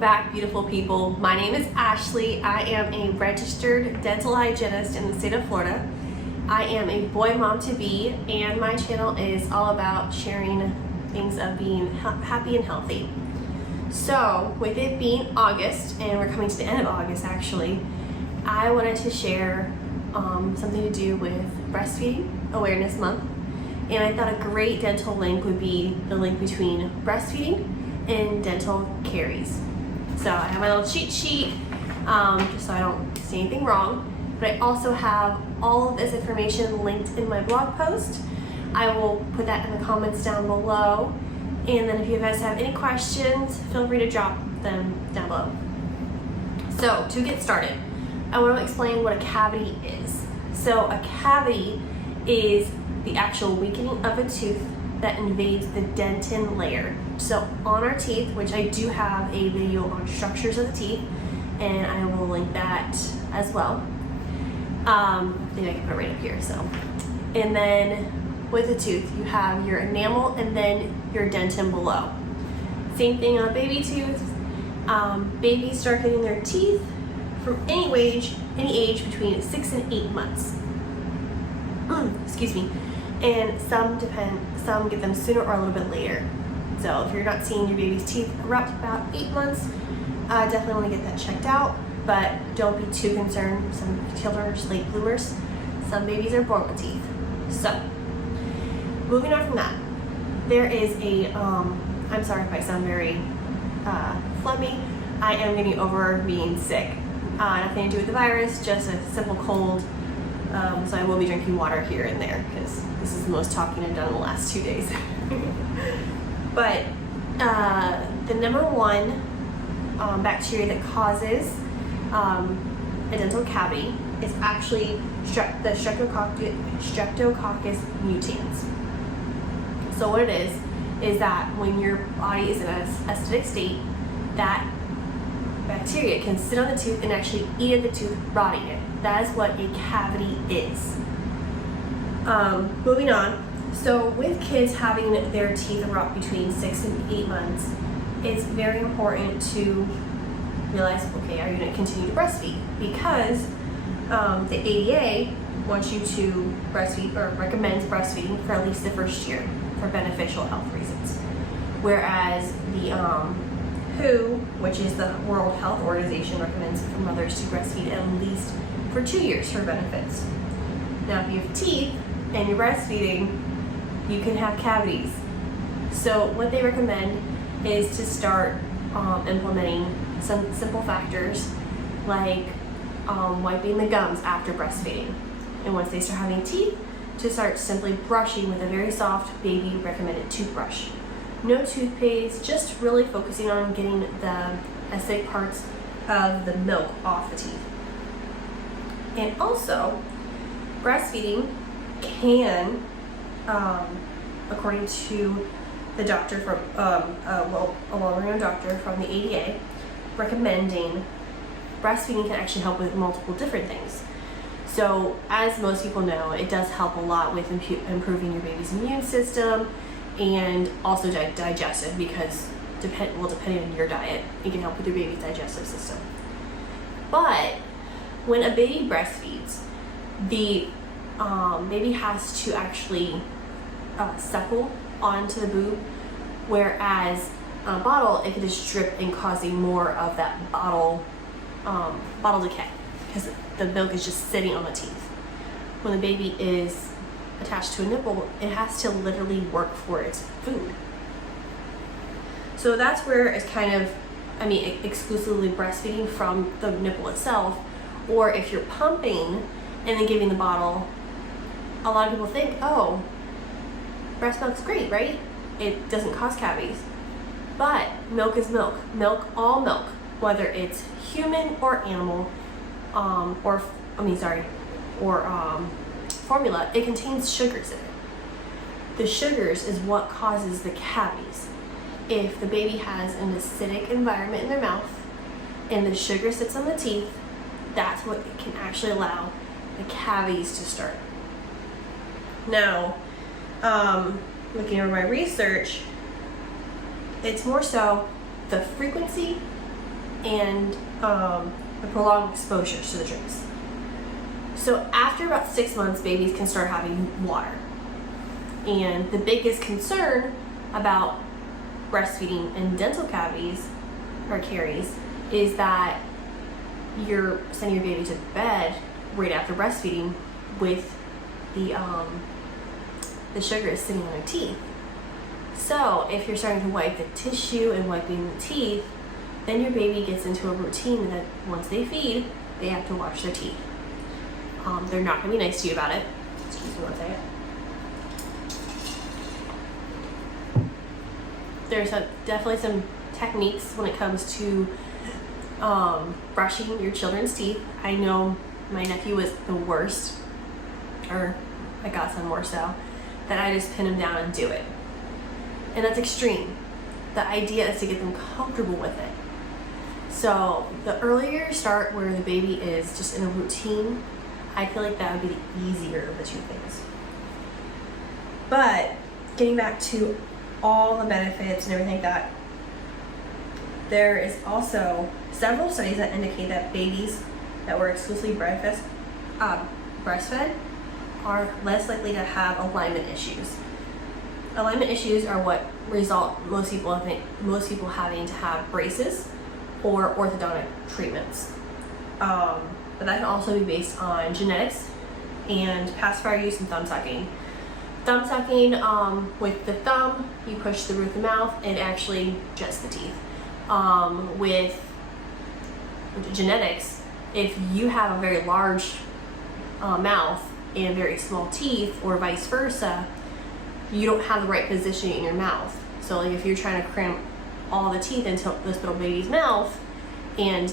back, beautiful people. My name is Ashley. I am a registered dental hygienist in the state of Florida. I am a boy mom to be, and my channel is all about sharing things of being happy and healthy. So with it being August, and we're coming to the end of August actually, I wanted to share something to do with Breastfeeding Awareness Month. And I thought a great dental link would be the link between breastfeeding and dental caries. So I have my little cheat sheet, just so I don't say anything wrong. But I also have all of this information linked in my blog post. I will put that in the comments down below. And then if you guys have any questions, feel free to drop them down below. So to get started, I want to explain what a cavity is. So a cavity is the actual weakening of a tooth that invades the dentin layer. So on our teeth, which I do have a video on structures of the teeth, and I will link that as well. Maybe I can put it right up here. So, and then with the tooth, you have your enamel and then your dentin below. Same thing on a baby tooth. Babies start getting their teeth from any age between 6 and 8 months. Excuse me. And some get them sooner or a little bit later. So if you're not seeing your baby's teeth erupt about 8 months, definitely want to get that checked out, but don't be too concerned. Some children are just late bloomers. Some babies are born with teeth. So moving on from that, there is a, I'm sorry if I sound very phlegmy. I am getting over being sick. Nothing to do with the virus, just a simple cold. So I will be drinking water here and there because this is the most talking I've done in the last 2 days. But the number one bacteria that causes a dental cavity is actually the Streptococcus mutans. So what it is that when your body is in a acidic state, that bacteria can sit on the tooth and actually eat at the tooth, rotting it. That is what a cavity is. Moving on. So with kids having their teeth erupt between 6 and 8 months, it's very important to realize, okay, are you going to continue to breastfeed? Because the ADA wants you to breastfeed or recommends breastfeeding for at least the first year for beneficial health reasons. Whereas the WHO, which is the World Health Organization, recommends for mothers to breastfeed at least for 2 years for benefits. Now, if you have teeth and you're breastfeeding, you can have cavities. So what they recommend is to start implementing some simple factors like wiping the gums after breastfeeding. And once they start having teeth, to start simply brushing with a very soft baby recommended toothbrush. No toothpaste, just really focusing on getting the acidic parts of the milk off the teeth. And also, breastfeeding can, according to the doctor from, a well-renowned doctor from the ADA, recommending breastfeeding can actually help with multiple different things. So, as most people know, it does help a lot with improving your baby's immune system and also digestive, because depending on your diet, it can help with your baby's digestive system. But when a baby breastfeeds, the baby has to actually suckle onto the boob, whereas a bottle, it can just drip and causing more of that bottle decay because the milk is just sitting on the teeth. When the baby is attached to a nipple, it has to literally work for its food. So that's where it's kind of, exclusively breastfeeding from the nipple itself, or if you're pumping and then giving the bottle, a lot of people think, oh, breast milk's great, right? It doesn't cause cavities. But milk is milk. All milk, whether it's human or animal, formula, it contains sugars in it. The sugars is what causes the cavities. If the baby has an acidic environment in their mouth and the sugar sits on the teeth, that's what can actually allow the cavities to start. Now, looking over my research, it's more so the frequency and the prolonged exposure to the drinks. So after about 6 months, babies can start having water. And the biggest concern about breastfeeding and dental cavities or caries is that you're sending your baby to bed right after breastfeeding with the sugar is sitting on their teeth. So if you're starting to wipe the tissue and wiping the teeth, then your baby gets into a routine that once they feed, they have to wash their teeth. They're not going to be nice to you about it. Excuse me one second. There's definitely some techniques when it comes to brushing your children's teeth. I know my nephew was the worst, or my godson more so, that I just pin him down and do it. And that's extreme. The idea is to get them comfortable with it. So the earlier you start where the baby is just in a routine, I feel like that would be the easier of the two things. But getting back to all the benefits and everything like that, there is also several studies that indicate that babies that were exclusively breastfed are less likely to have alignment issues. Alignment issues are what result most people having to have braces or orthodontic treatments. But that can also be based on genetics and pacifier use and thumb sucking. Thumb sucking, with the thumb, you push the roof of the mouth and actually jets the teeth. With genetics, if you have a very large mouth and very small teeth, or vice versa, you don't have the right positioning in your mouth. So like if you're trying to cram all the teeth into this little baby's mouth and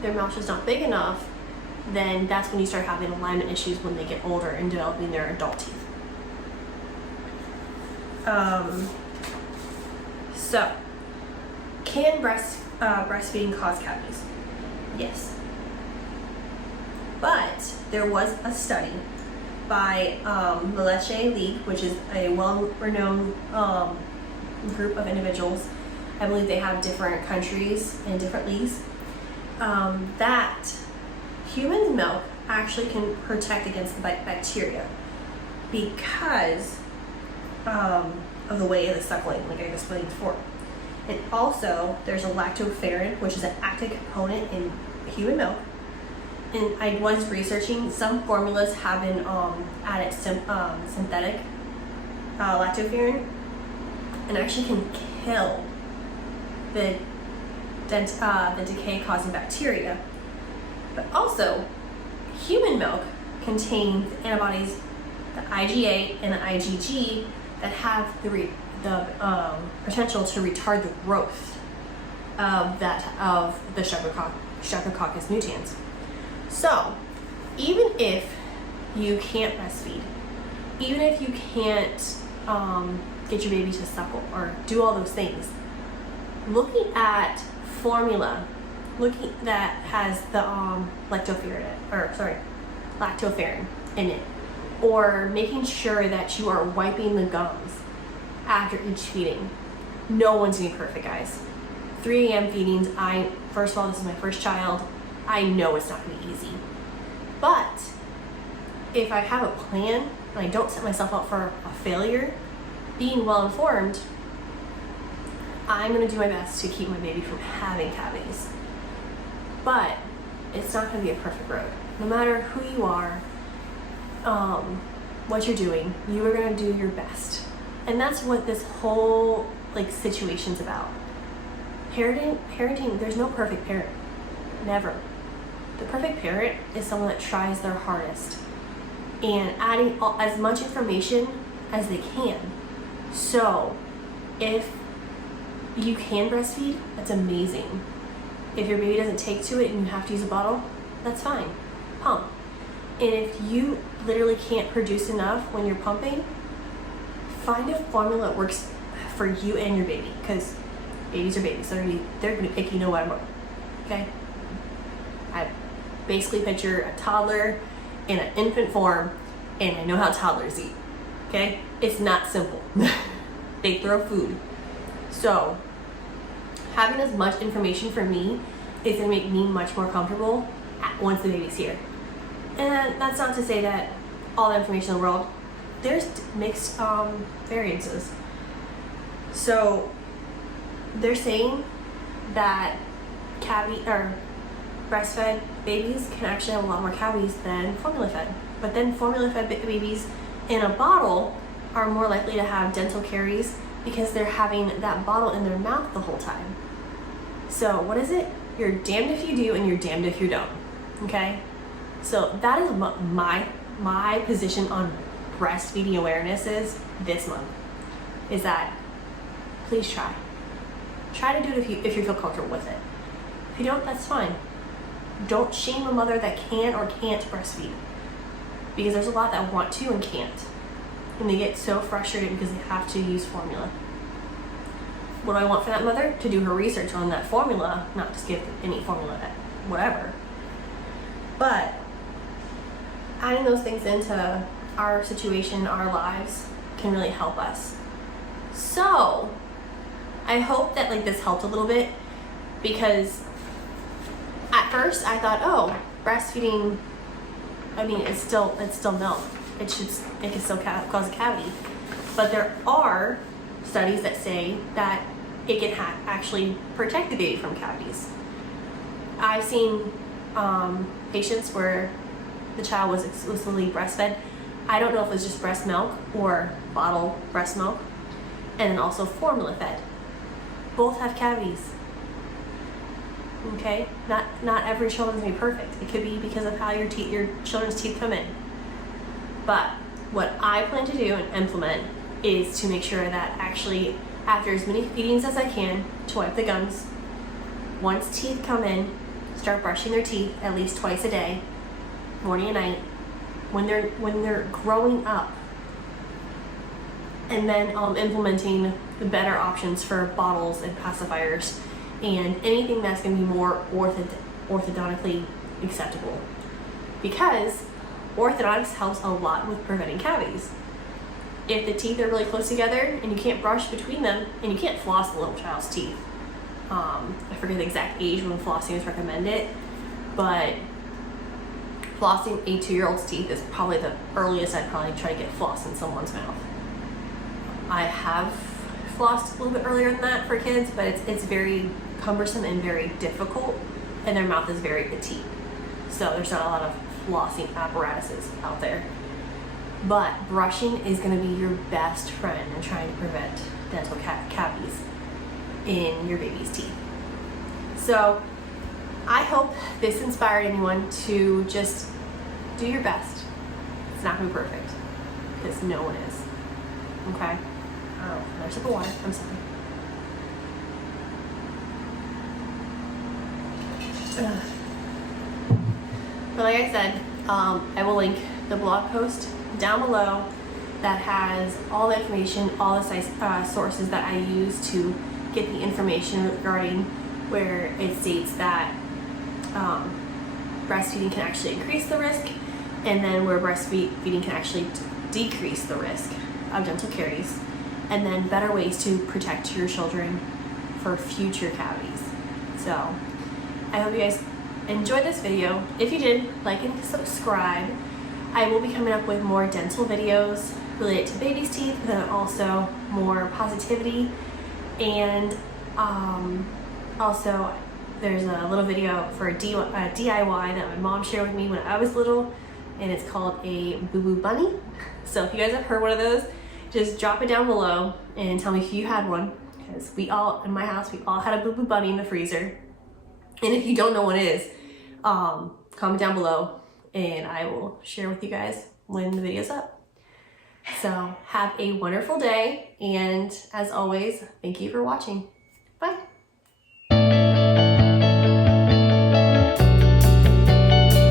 their mouth's just not big enough, then that's when you start having alignment issues when they get older and developing their adult teeth. So, can breastfeeding cause cavities? Yes. But there was a study by the Leche League, which is a well-renowned group of individuals. I believe they have different countries and different leagues. That human milk actually can protect against the bacteria because of the way of the suckling, like I explained before. And also, there's a lactoferrin, which is an active component in human milk. And I was researching, some formulas have been added synthetic lactoferrin, and actually can kill the decay-causing bacteria. But also, human milk contains antibodies, the IgA and the IgG, that have the potential to retard the growth of the Streptococcus mutans. So, even if you can't breastfeed, even if you can't get your baby to suckle or do all those things, looking at formula, that has the lactoferrin in it, or making sure that you are wiping the gums after each feeding. No one's gonna be perfect, guys. 3 a.m. feedings, first of all, this is my first child. I know it's not gonna be easy. But if I have a plan and I don't set myself up for a failure, being well informed, I'm gonna do my best to keep my baby from having cavities. But it's not gonna be a perfect road. No matter who you are, what you're doing, you are gonna do your best. And that's what this whole situation's about. Parenting, there's no perfect parent. Never. The perfect parent is someone that tries their hardest and adding as much information as they can. So if you can breastfeed, that's amazing. If your baby doesn't take to it and you have to use a bottle, that's fine. Pump. And if you literally can't produce enough when you're pumping, find a formula that works for you and your baby, because babies are babies. They're going to be picky no matter what. Okay? I basically picture a toddler in an infant form, and I know how toddlers eat. Okay? It's not simple. They throw food. So, having as much information for me is gonna make me much more comfortable once the baby's here. And that's not to say that all the information in the world, there's mixed variances. So they're saying that breastfed babies can actually have a lot more cavities than formula fed. But then formula fed babies in a bottle are more likely to have dental caries because they're having that bottle in their mouth the whole time. So what is it? You're damned if you do and you're damned if you don't, okay? So that is my position on breastfeeding awareness is this month, is that please try. Try to do it if you feel comfortable with it. If you don't, that's fine. Don't shame a mother that can or can't breastfeed, because there's a lot that want to and can't, and they get so frustrated because they have to use formula. What do I want for that mother? To do her research on that formula, not just give any formula, whatever. But adding those things into our situation, our lives, can really help us. So I hope that this helped a little bit, because at first I thought, oh, breastfeeding, I mean, it's still milk. It can still cause a cavity. But there are studies that say that it can actually protect the baby from cavities. I've seen patients where the child was exclusively breastfed. I don't know if it was just breast milk or bottle breast milk, and then also formula fed. Both have cavities. Okay, not every children's gonna be perfect. It could be because of how your children's teeth come in. But what I plan to do and implement is to make sure that actually, after as many feedings as I can, to wipe the gums. Once teeth come in, start brushing their teeth at least twice a day, morning and night, when they're growing up. And then implementing the better options for bottles and pacifiers and anything that's going to be more orthodontically acceptable, because orthodontics helps a lot with preventing cavities. If the teeth are really close together and you can't brush between them, and you can't floss the little child's teeth, I forget the exact age when flossing is recommended, but flossing a 2-year-old's teeth is probably the earliest I'd probably try to get floss in someone's mouth. I have flossed a little bit earlier than that for kids, but it's very cumbersome and very difficult, and their mouth is very petite, so there's not a lot of flossing apparatuses out there. But brushing is going to be your best friend in trying to prevent dental cavities in your baby's teeth. So I hope this inspired anyone to just do your best. It's not going to be perfect, because no one is. Okay? Oh, another sip of water. I'm sorry. But like I said, I will link the blog post down below that has all the information, all the sources that I use to get the information regarding where it states that breastfeeding can actually increase the risk, and then where breastfeeding can actually decrease the risk of dental caries, and then better ways to protect your children for future cavities. So I hope you guys enjoyed this video. If you did, like and subscribe. I will be coming up with more dental videos related to baby's teeth, but then also more positivity. And also there's a little video for a DIY that my mom shared with me when I was little, and it's called a boo-boo bunny. So if you guys have heard one of those, just drop it down below and tell me if you had one, because in my house, we all had a boo-boo bunny in the freezer. And if you don't know what it is, comment down below and I will share with you guys when the video's up. So have a wonderful day, and as always, thank you for watching. Bye.